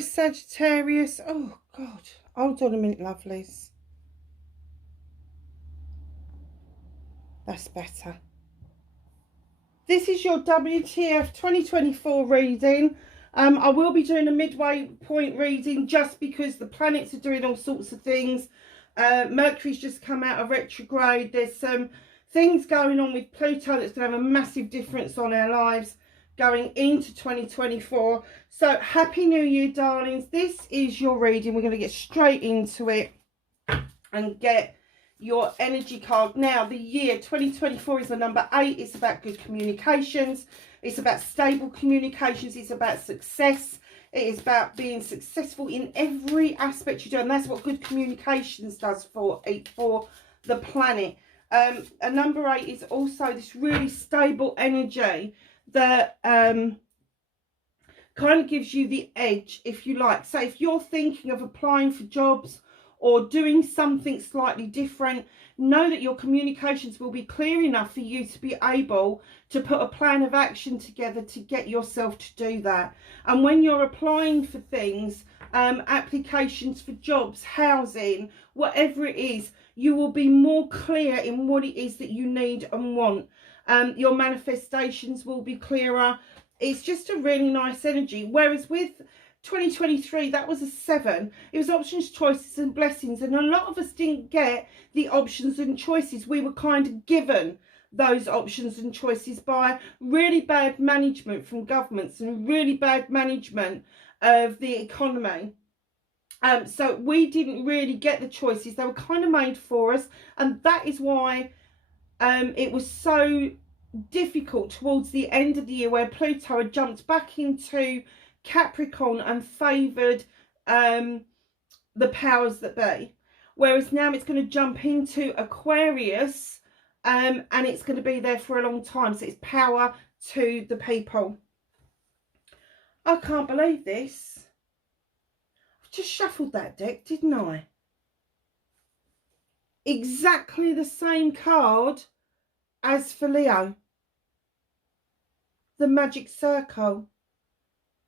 Sagittarius. Oh, God. Hold on a minute, lovelies. That's better. This is your WTF 2024 reading. I will be doing a midway point reading just because the planets are doing all sorts of things. Mercury's just come out of retrograde. There's some things going on with Pluto that's going to have a massive difference on our lives going into 2024. So happy new year, darlings. This is your reading. We're going to get straight into it and get your energy card. Now, the year 2024 is the number 8. It's about good communications. It's about stable communications. It's about success. It is about being successful in every aspect you do, and that's what good communications does for the planet. A number 8 is also this really stable energy that kind of gives you the edge, if you like. So if you're thinking of applying for jobs or doing something slightly different, know that your communications will be clear enough for you to be able to put a plan of action together to get yourself to do that. And when you're applying for things, applications for jobs, housing, whatever it is, you will be more clear in what it is that you need and want. Your manifestations will be clearer. It's just a really nice energy. Whereas with 2023, that was a 7. It was options, choices and blessings, and a lot of us didn't get the options and choices. We were kind of given those options and choices by really bad management from governments and really bad management of the economy. So we didn't really get the choices. They were kind of made for us, and that is why it was so difficult towards the end of the year, where Pluto had jumped back into Capricorn and favoured the powers that be, whereas now it's going to jump into Aquarius and it's going to be there for a long time. So it's power to the people. I can't believe this. I've just shuffled that deck, didn't I? Exactly the same card as for Leo. The magic circle.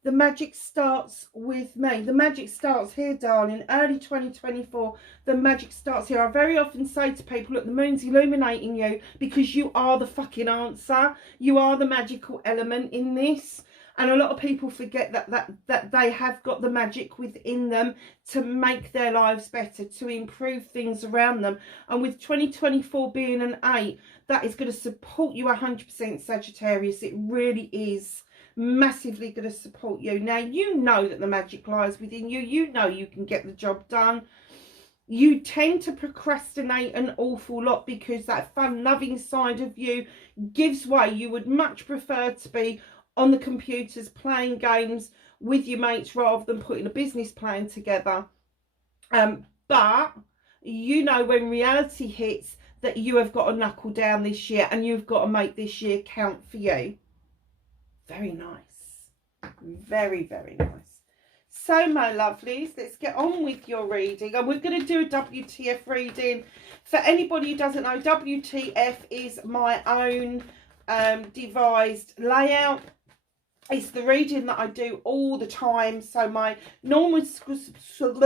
The magic starts with me. The magic starts here, darling. Early 2024, the magic starts here. I very often say to people, look, the moon's illuminating you because you are the fucking answer. You are the magical element in this. And a lot of people forget that they have got the magic within them to make their lives better, to improve things around them. And with 2024 being an 8, that is going to support you 100%, Sagittarius. It really is massively going to support you. Now, you know that the magic lies within you. You know you can get the job done. You tend to procrastinate an awful lot because that fun-loving side of you gives way. You would much prefer to be on the computers playing games with your mates rather than putting a business plan together. But you know when reality hits that you have got to knuckle down this year and you've got to make this year count for you. Very nice. Very, very nice. So, my lovelies, let's get on with your reading. And we're going to do a WTF reading. For anybody who doesn't know, WTF is my own devised layout. It's the reading that I do all the time. So my normal subscribers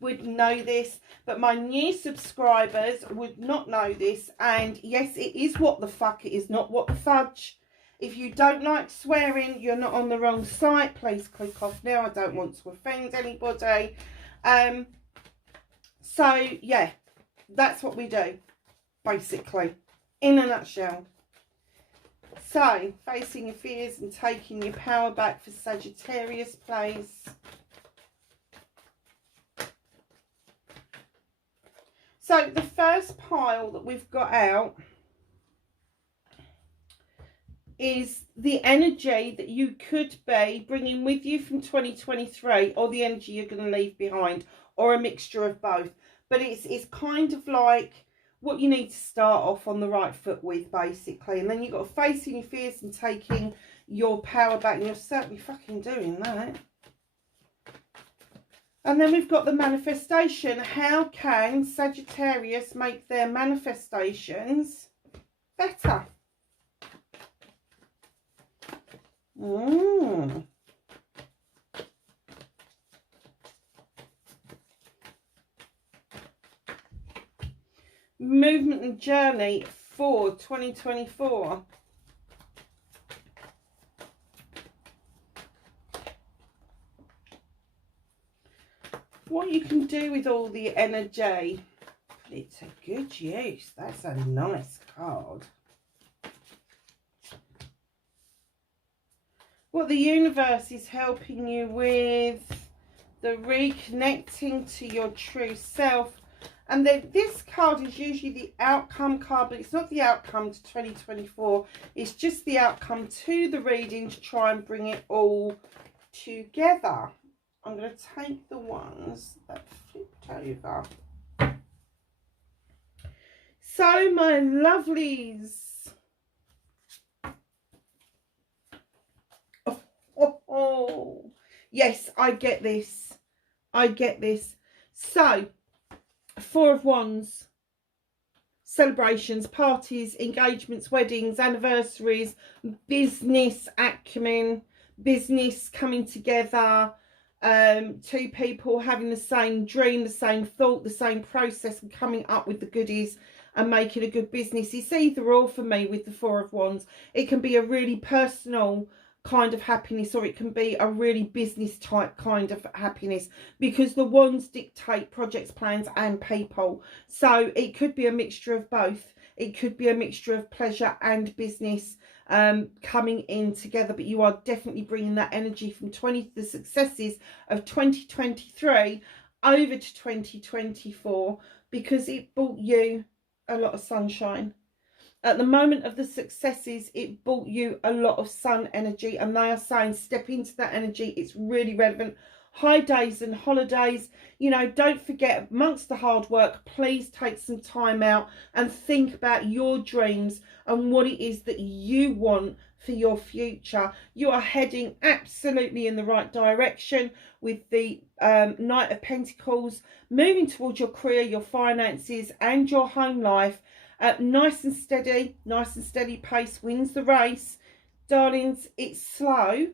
would know this, but my new subscribers would not know this. And yes, it is what the fuck. It is not what the fudge. If you don't like swearing, you're not on the wrong site. Please click off now. I don't want to offend anybody. So yeah, that's what we do, basically, in a nutshell. So, facing your fears and taking your power back for Sagittarius, please. So, the first pile that we've got out is the energy that you could be bringing with you from 2023, or the energy you're going to leave behind, or a mixture of both. But it's kind of like what you need to start off on the right foot with, basically. And then you've got facing your fears and taking your power back, and you're certainly fucking doing that. And then we've got the manifestation. How can Sagittarius make their manifestations better? movement and journey for 2024. What you can do with all the energy, put it to good use. That's a nice card. What the universe is helping you with, the reconnecting to your true self. And then this card is usually the outcome card, but it's not the outcome to 2024. It's just the outcome to the reading to try and bring it all together. I'm going to take the ones that flipped over. So, my lovelies. Oh, yes, I get this. I get this. So, Four of Wands. Celebrations, parties, engagements, weddings, anniversaries, business acumen, business coming together. Two people having the same dream, the same thought, the same process, and coming up with the goodies and making a good business. It's either or for me with the Four of Wands. It can be a really personal kind of happiness, or it can be a really business type kind of happiness, because the wands dictate projects, plans and people. So it could be a mixture of both. It could be a mixture of pleasure and business coming in together, but you are definitely bringing that energy from the successes of 2023 over to 2024, because it brought you a lot of sunshine. At the moment of the successes, it brought you a lot of sun energy, and they are saying step into that energy. It's really relevant. High days and holidays, you know, don't forget, amongst the hard work, please take some time out and think about your dreams and what it is that you want for your future. You are heading absolutely in the right direction with the Knight of Pentacles, moving towards your career, your finances and your home life. Nice and steady pace wins the race. Darlings, it's slow.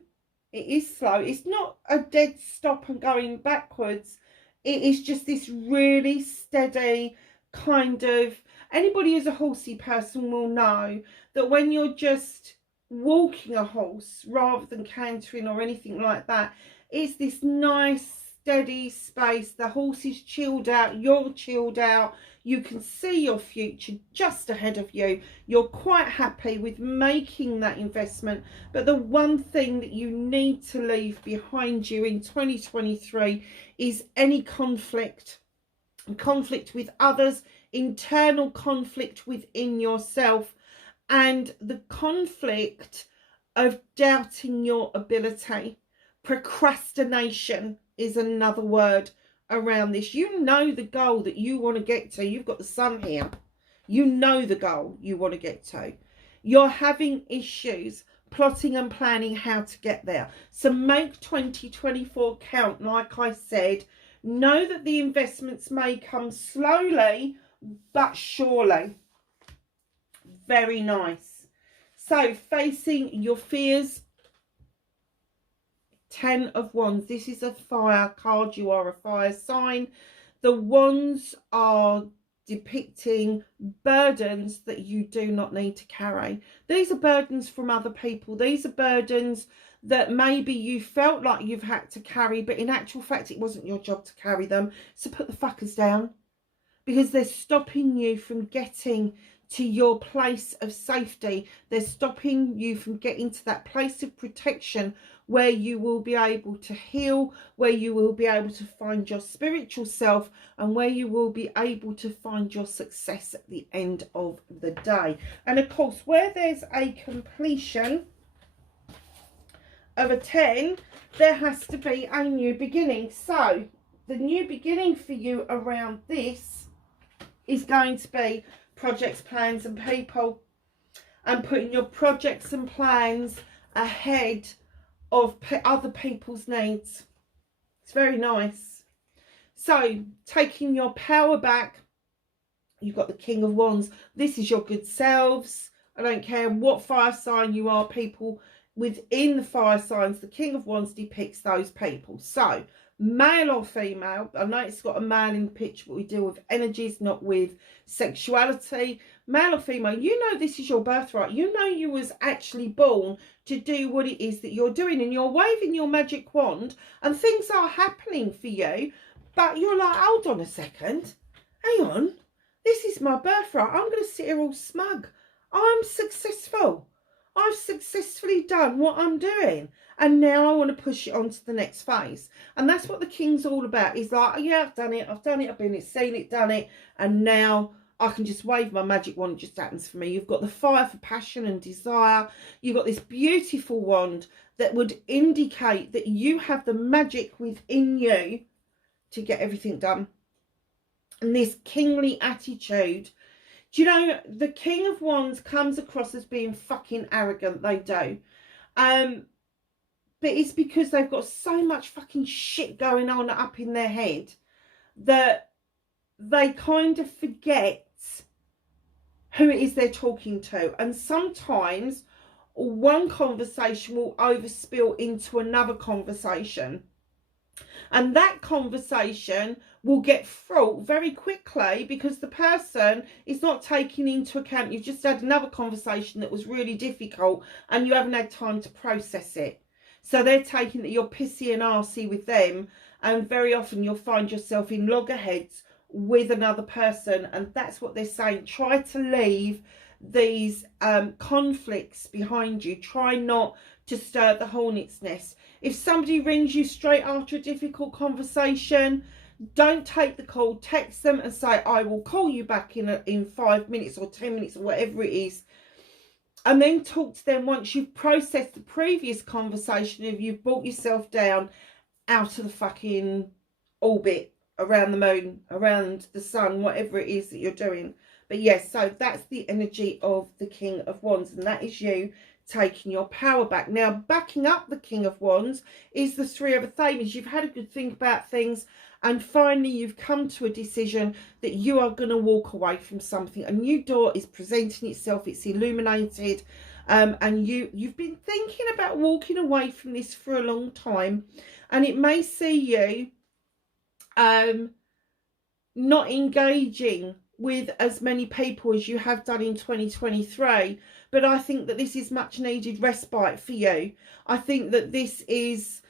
It is slow. It's not a dead stop and going backwards. It is just this really steady kind of... Anybody who's a horsey person will know that when you're just walking a horse rather than cantering or anything like that, it's this nice steady space. The horse is chilled out. You're chilled out. You can see your future just ahead of you. You're quite happy with making that investment. But the one thing that you need to leave behind you in 2023 is any conflict. Conflict with others, internal conflict within yourself, and the conflict of doubting your ability. Procrastination is another word around this. You know the goal that you want to get to. You've got the sun here. You know the goal you want to get to. You're having issues plotting and planning how to get there. So make 2024 count. Like I said, know that the investments may come slowly but surely. Very nice. So facing your fears. 10 of Wands. This is a fire card. You are a fire sign. The wands are depicting burdens that you do not need to carry. These are burdens from other people. These are burdens that maybe you felt like you've had to carry, but in actual fact it wasn't your job to carry them. So put the fuckers down, because they're stopping you from getting to your place of safety. They're stopping you from getting to that place of protection where you will be able to heal, where you will be able to find your spiritual self, and where you will be able to find your success at the end of the day. And of course, where there's a completion of a 10, there has to be a new beginning. So the new beginning for you around this is going to be projects, plans and people, and putting your projects and plans ahead of other people's needs. It's very nice. So taking your power back. You've got the King of Wands. This is your good selves. I don't care what fire sign you are, people within the fire signs, the King of Wands depicts those people. So male or female. I know it's got a male in the picture, but we deal with energies, not with sexuality. Male or female, you know this is your birthright. You know you was actually born to do what it is that you're doing, and you're waving your magic wand and things are happening for you, but you're like, hold on a second, hang on, this is my birthright. I'm going to sit here all smug. I'm successful. I've successfully done what I'm doing, and now I want to push it on to the next phase. And that's what the King's all about. He's like, yeah, I've done it, I've been it, seen it, done it, and now I can just wave my magic wand. It just happens for me. You've got the fire for passion and desire. You've got this beautiful wand that would indicate that you have the magic within you to get everything done. And this kingly attitude. Do you know, the King of Wands comes across as being fucking arrogant. They do. But it's because they've got so much fucking shit going on up in their head that they kind of forget who it is they're talking to. And sometimes one conversation will overspill into another conversation. And that conversation will get fraught very quickly because the person is not taking into account you've just had another conversation that was really difficult and you haven't had time to process it. So they're taking that you're pissy and arsey with them, and very often you'll find yourself in loggerheads with another person, and that's what they're saying. Try to leave these conflicts behind you. Try not to stir the hornet's nest. If somebody rings you straight after a difficult conversation, don't take the call. Text them and say, I will call you back in 5 minutes or 10 minutes or whatever it is. And then talk to them once you've processed the previous conversation, if you've brought yourself down out of the fucking orbit, around the moon, around the sun, whatever it is that you're doing. But yes, so that's the energy of the King of Wands, and that is you taking your power back. Now, backing up the King of Wands is the Three of Thames. You've had a good think about things, and finally you've come to a decision that you are going to walk away from something. A new door is presenting itself. It's illuminated, and you've been thinking about walking away from this for a long time, and it may see you not engaging with as many people as you have done in 2023, but I think that this is much needed respite for you. I think that this is,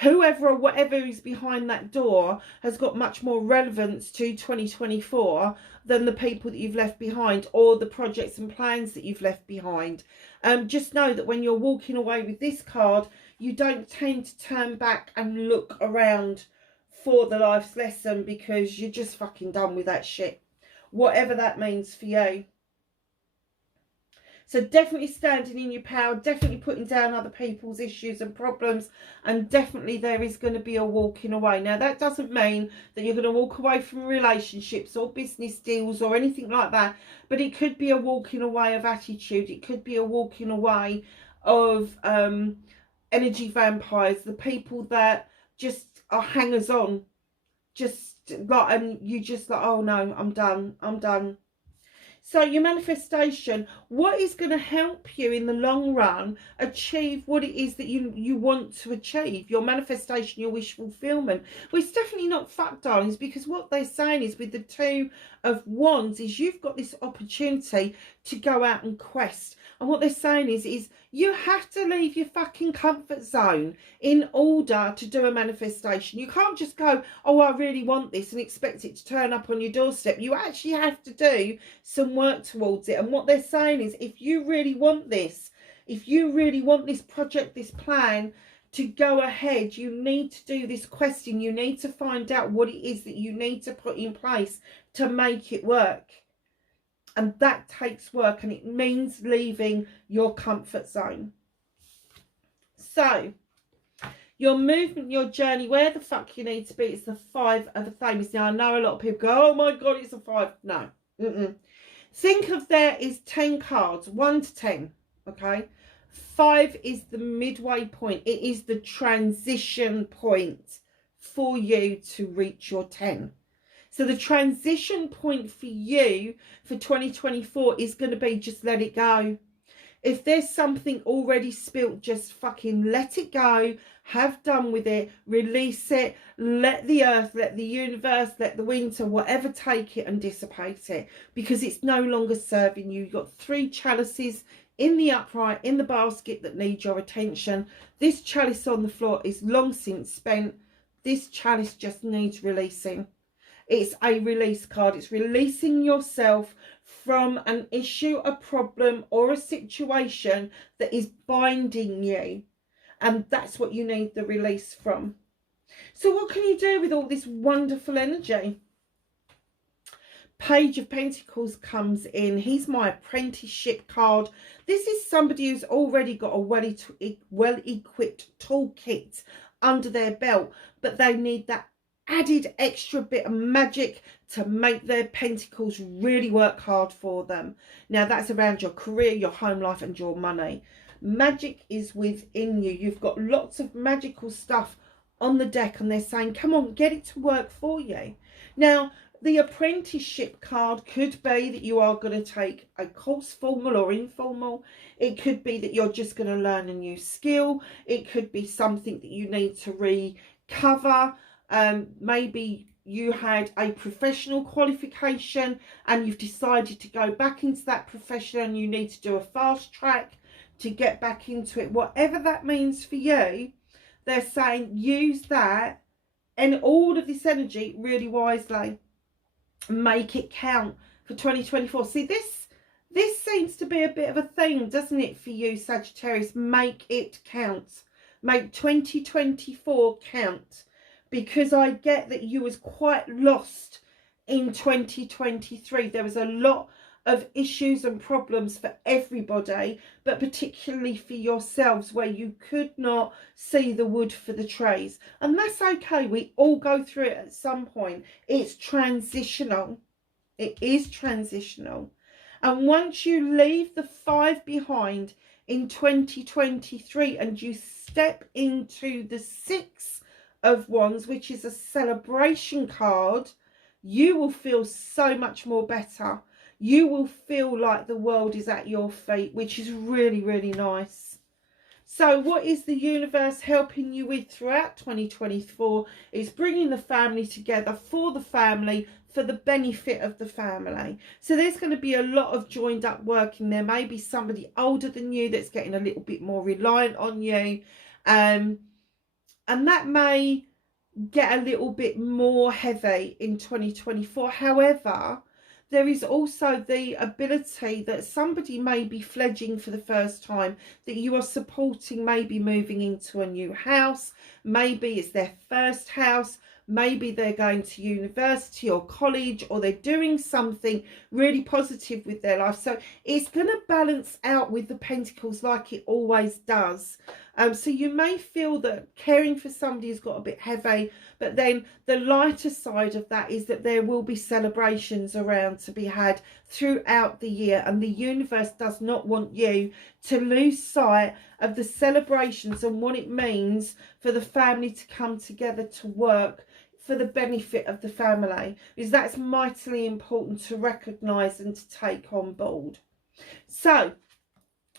whoever or whatever is behind that door has got much more relevance to 2024 than the people that you've left behind or the projects and plans that you've left behind. Just know that when you're walking away with this card, you don't tend to turn back and look around for the life's lesson, because you're just fucking done with that shit, whatever that means for you. So definitely standing in your power, definitely putting down other people's issues and problems, and definitely there is going to be a walking away. Now, that doesn't mean that you're going to walk away from relationships or business deals or anything like that, but it could be a walking away of attitude. It could be a walking away of energy vampires, the people that just are hangers on, just like, and you just like, oh no, I'm done. So your manifestation, what is going to help you in the long run achieve what it is that you want to achieve? Your manifestation, your wish fulfillment. Well, it's definitely not fuck, darlings, because what they're saying is with the Two of Wands is you've got this opportunity to go out and quest. And what they're saying is you have to leave your fucking comfort zone in order to do a manifestation. You can't just go, oh, I really want this, and expect it to turn up on your doorstep. You actually have to do some work towards it. And what they're saying is, if you really want this, if you really want this project, this plan to go ahead, you need to do this questing. You need to find out what it is that you need to put in place to make it work. And that takes work, and it means leaving your comfort zone. So, your movement, your journey, where the fuck you need to be, it's the Five of Thames. Now, I know a lot of people go, oh my God, it's a 5. No. Think of there is 10 cards, 1 to 10, okay? 5 is the midway point. It is the transition point for you to reach your 10. So the transition point for you for 2024 is going to be just let it go. If there's something already spilt, just fucking let it go. Have done with it. Release it. Let the earth, let the universe, let the winter, whatever, take it and dissipate it, because it's no longer serving you. You've got 3 chalices in the upright, in the basket, that need your attention. This chalice on the floor is long since spent. This chalice just needs releasing. It's a release card. It's releasing yourself from an issue, a problem, or a situation that is binding you. And that's what you need the release from. So what can you do with all this wonderful energy? Page of Pentacles comes in. He's my apprenticeship card. This is somebody who's already got a well-equipped toolkit under their belt, but they need that added extra bit of magic to make their pentacles really work hard for them. Now that's around your career, your home life, and your money. Magic is within you. You've got lots of magical stuff on the deck, and they're saying, come on, get it to work for you. Now, the apprenticeship card could be that you are going to take a course, formal or informal. It could be that you're just going to learn a new skill. It could be something that you need to recover. Maybe you had a professional qualification and you've decided to go back into that profession and you need to do a fast track to get back into it. Whatever that means for you, they're saying use that and all of this energy really wisely. Make it count for 2024. See, this seems to be a bit of a theme, doesn't it, for you, Sagittarius? Make it count. Make 2024 count. Because I get that you was quite lost in 2023. There was a lot of issues and problems for everybody, but particularly for yourselves, where you could not see the wood for the trees. And that's okay. We all go through it at some point. It's transitional. It is transitional. And once you leave the 5 behind in 2023 and you step into the 6 of Wands, which is a celebration card, you will feel so much more better. You will feel like the world is at your feet, which is really, really nice. So what is the universe helping you with throughout 2024? Is bringing the family together for the family, for the benefit of the family. So there's going to be a lot of joined up working. There may be somebody older than you that's getting a little bit more reliant on you. And that may get a little bit more heavy in 2024. However, there is also the ability that somebody may be fledging for the first time, that you are supporting, maybe moving into a new house. Maybe it's their first house. Maybe they're going to university or college, or they're doing something really positive with their life. So it's going to balance out with the Pentacles like it always does. So you may feel that caring for somebody has got a bit heavy, but then the lighter side of that is that there will be celebrations around to be had throughout the year. And the universe does not want you to lose sight of the celebrations and what it means for the family to come together to work for the benefit of the family, because that's mightily important to recognise and to take on board. So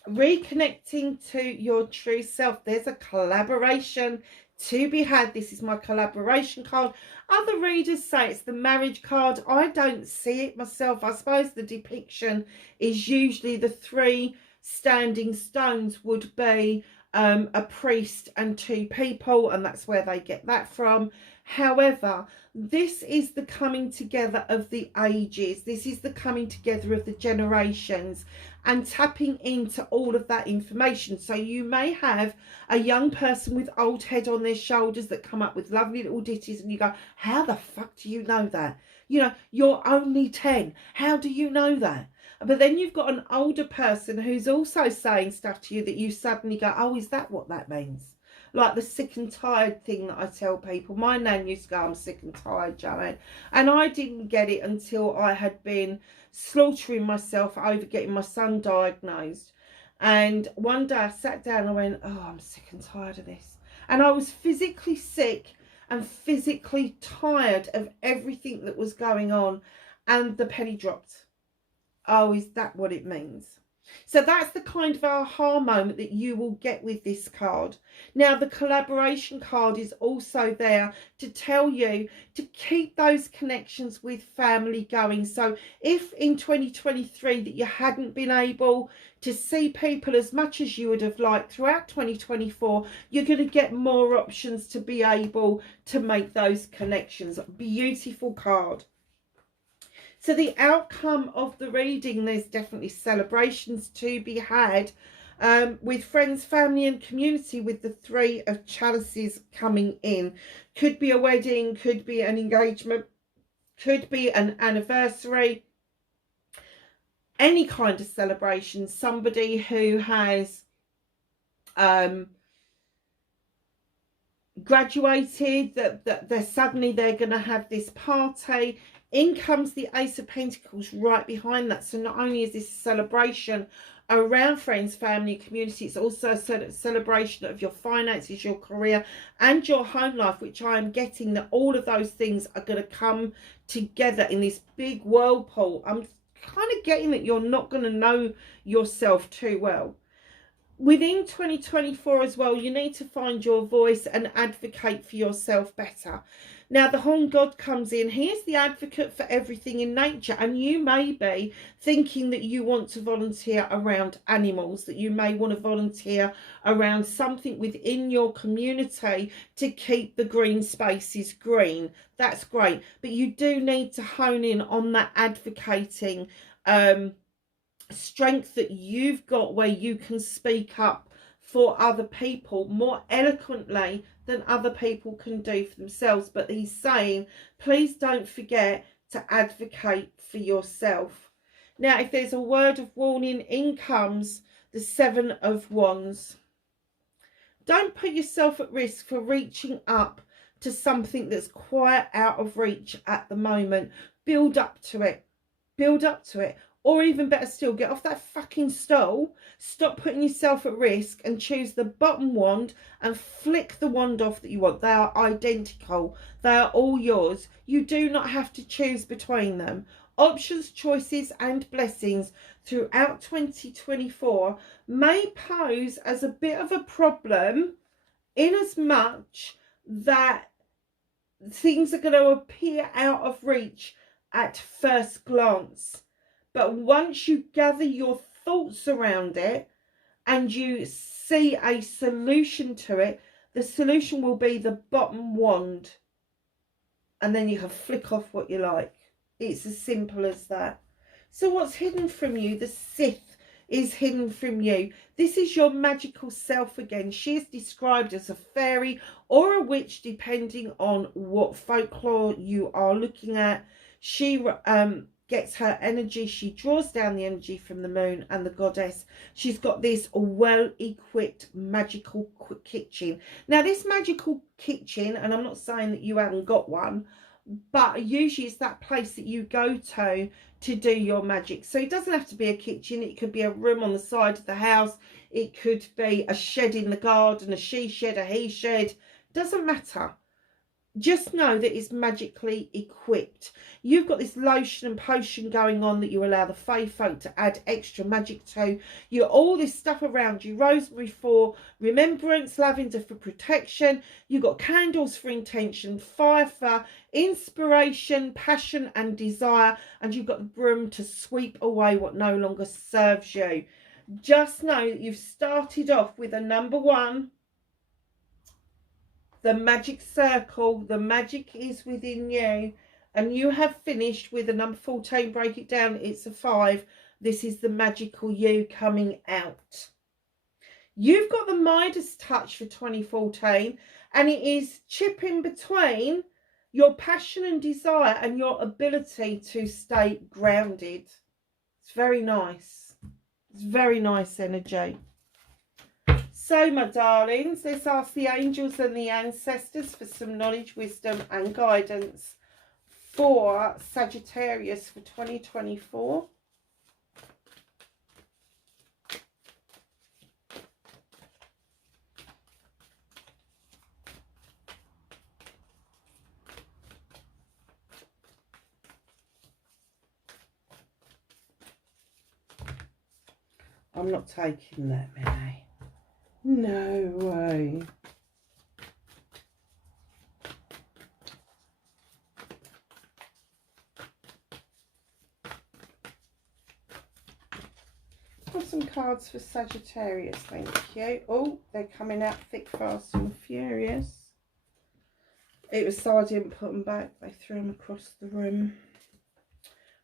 reconnecting to your true self, there's a collaboration to be had. This is my collaboration card. Other readers say it's the marriage card. I don't see it myself. I suppose the depiction is usually the 3 standing stones would be a priest and 2 people, and that's where they get that from. However, this is the coming together of the ages. This is the coming together of the generations and tapping into all of that information. So you may have a young person with old head on their shoulders that come up with lovely little ditties, and you go, how the fuck do you know that? You know, you're only 10. How do you know that? But then you've got an older person who's also saying stuff to you that you suddenly go, oh, is that what that means? Like the sick and tired thing that I tell people. My nan used to go, I'm sick and tired, Joanne. And I didn't get it until I had been slaughtering myself over getting my son diagnosed. And one day I sat down and I went, oh, I'm sick and tired of this. And I was physically sick and physically tired of everything that was going on. And the penny dropped. Oh, is that what it means? So that's the kind of aha moment that you will get with this card. Now, the collaboration card is also there to tell you to keep those connections with family going. So if in 2023 that you hadn't been able to see people as much as you would have liked throughout 2024, you're going to get more options to be able to make those connections. Beautiful card. So the outcome of the reading, there's definitely celebrations to be had with friends, family and community, with the Three of Chalices coming in. Could be a wedding, could be an engagement, could be an anniversary, any kind of celebration. Somebody who has graduated, that they're going to have this party. In comes the Ace of Pentacles right behind that. So not only is this a celebration around friends, family, community, it's also a celebration of your finances, your career and your home life, which I am getting that all of those things are going to come together in this big whirlpool. I'm kind of getting that you're not going to know yourself too well. Within 2024 as well, you need to find your voice and advocate for yourself better. Now, the Horn God comes in. He is the advocate for everything in nature. And you may be thinking that you want to volunteer around animals, that you may want to volunteer around something within your community to keep the green spaces green. That's great. But you do need to hone in on that advocating strength that you've got, where you can speak up for other people more eloquently than other people can do for themselves. But he's saying, please don't forget to advocate for yourself. Now, if there's a word of warning, in comes the Seven of Wands. Don't put yourself at risk for reaching up to something that's quite out of reach at the moment. Build up to it. Build up to it. Or even better still, get off that fucking stool, stop putting yourself at risk and choose the bottom wand and flick the wand off that you want. They are identical. They are all yours. You do not have to choose between them. Options, choices and blessings throughout 2024 may pose as a bit of a problem, in as much that things are going to appear out of reach at first glance. But once you gather your thoughts around it and you see a solution to it, the solution will be the bottom wand. And then you can flick off what you like. It's as simple as that. So what's hidden from you? The Sith is hidden from you. This is your magical self again. She is described as a fairy or a witch, depending on what folklore you are looking at. She gets her energy, she draws down the energy from the moon and the goddess. She's got this well-equipped magical kitchen. Now, this magical kitchen, and I'm not saying that you haven't got one, but usually it's that place that you go to do your magic. So it doesn't have to be a kitchen. It could be a room on the side of the house. It could be a shed in the garden, a she shed, a he shed. Doesn't matter. Just know that it's magically equipped. You've got this lotion and potion going on that you allow the fae folk to add extra magic to. You're all this stuff around you. Rosemary for remembrance, lavender for protection. You've got candles for intention, fire for inspiration, passion and desire. And you've got the broom to sweep away what no longer serves you. Just know that you've started off with a number 1. The magic circle, the magic is within you, and you have finished with a number 14. Break it down, it's a 5. This is the magical you coming out. You've got the Midas touch for 2014, and it is chipping between your passion and desire and your ability to stay grounded. It's very nice. It's very nice energy. So, my darlings, let's ask the angels and the ancestors for some knowledge, wisdom and guidance for Sagittarius for 2024. I'm not taking that many. No way. Got some cards for Sagittarius, thank you. Oh, they're coming out thick, fast and furious. It was so I didn't put them back. They threw them across the room.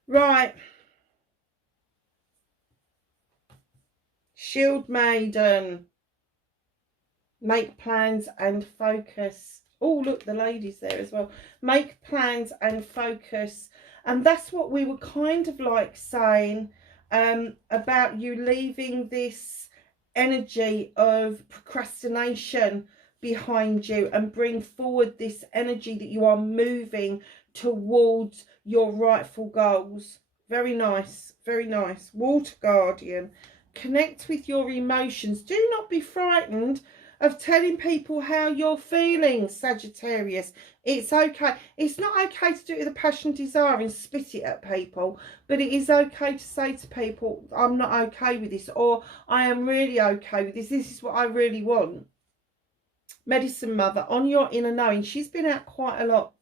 Right. Shield Maiden. Make plans and focus. Oh, look, the ladies there as well. Make plans and focus. And that's what we were kind of like saying about you leaving this energy of procrastination behind you and bring forward this energy that you are moving towards your rightful goals. Very nice, very nice. Water Guardian. Connect with your emotions. Do not be frightened of telling people how you're feeling, Sagittarius. It's okay. It's not okay to do it with a passion, desire and spit it at people, but it is okay to say to people, I'm not okay with this, or I am really okay with this. This is what I really want. Medicine Mother, on your inner knowing. She's been out quite a lot.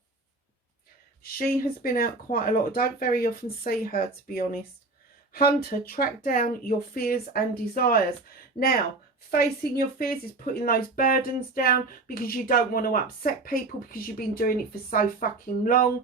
She has been out quite a lot. I don't very often see her, to be honest. Hunter, track down your fears and desires. Now, facing your fears is putting those burdens down because you don't want to upset people because you've been doing it for so fucking long.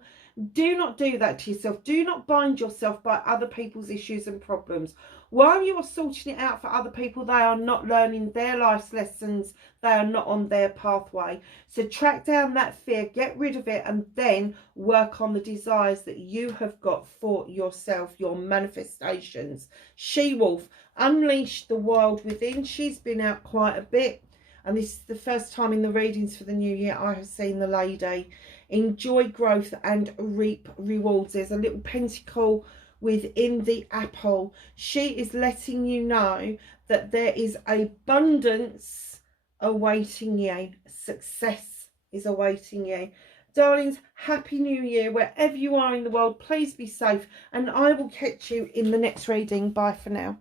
Do not do that to yourself. Do not bind yourself by other people's issues and problems. While you are sorting it out for other people, they are not learning their life's lessons. They are not on their pathway. So track down that fear, get rid of it, and then work on the desires that you have got for yourself, your manifestations. She-Wolf, unleash the wild within. She's been out quite a bit. And this is the first time in the readings for the new year I have seen the lady. Enjoy growth and reap rewards. There's a little pentacle within the apple. She is letting you know that there is abundance awaiting you. Success is awaiting you. Darlings, Happy New Year. Wherever you are in the world, please be safe. And I will catch you in the next reading. Bye for now.